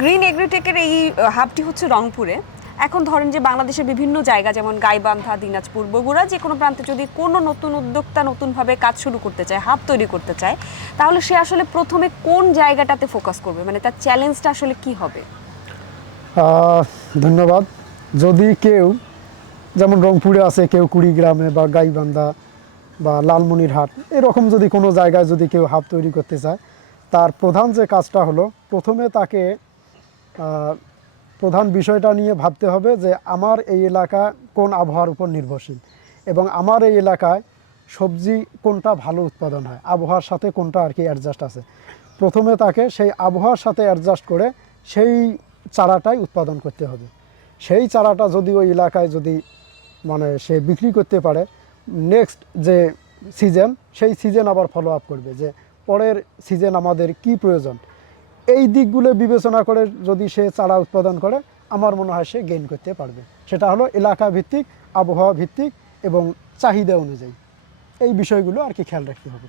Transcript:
Green এগ্রিটেকের এই হাবটি হচ্ছে রংপুরে। এখন ধরেন যে বাংলাদেশের বিভিন্ন জায়গা, যেমন গাইবান্ধা, দিনাজপুর, বগুড়া, যে কোনো প্রান্তে যদি কোনো নতুন উদ্যোক্তা নতুনভাবে কাজ শুরু করতে চায়, হাব তৈরি করতে চায়, তাহলে সে আসলে প্রথমে কোন জায়গাটাতে ফোকাস করবে? মানে তার চ্যালেঞ্জটা আসলে কি হবে? ধন্যবাদ। যদি কেউ, যেমন রংপুরে আছে কেউ কুড়িগ্রামে বা গাইবান্ধা বা লালমনিরহাট, এরকম যদি কোনো জায়গায় যদি কেউ হাব তৈরি করতে চায়, তার প্রধান যে কাজটা হলো, প্রথমে তাকে প্রধান বিষয়টা নিয়ে ভাবতে হবে যে আমার এই এলাকা কোন আবহাওয়ার উপর নির্ভরশীল এবং আমার এই এলাকায় সবজি কোনটা ভালো উৎপাদন হয়, আবহাওয়ার সাথে কোনটা আর কি অ্যাডজাস্ট আছে। প্রথমে তাকে সেই আবহাওয়ার সাথে অ্যাডজাস্ট করে সেই চারাটাই উৎপাদন করতে হবে। সেই চারাটা যদি ওই এলাকায় যদি মানে সে বিক্রি করতে পারে নেক্সট যে সিজন সেই সিজন আবার ফলো আপ করবে যে পরের সিজন আমাদের কি প্রয়োজন? এই দিকগুলো বিবেচনা করে যদি সে চারা উৎপাদন করে, আমার মনে হয় সে গেইন করতে পারবে। সেটা হলো এলাকা ভিত্তিক, আবহাওয়া ভিত্তিক এবং চাহিদা অনুযায়ী। এই বিষয়গুলো আর কি খেয়াল রাখতে হবে।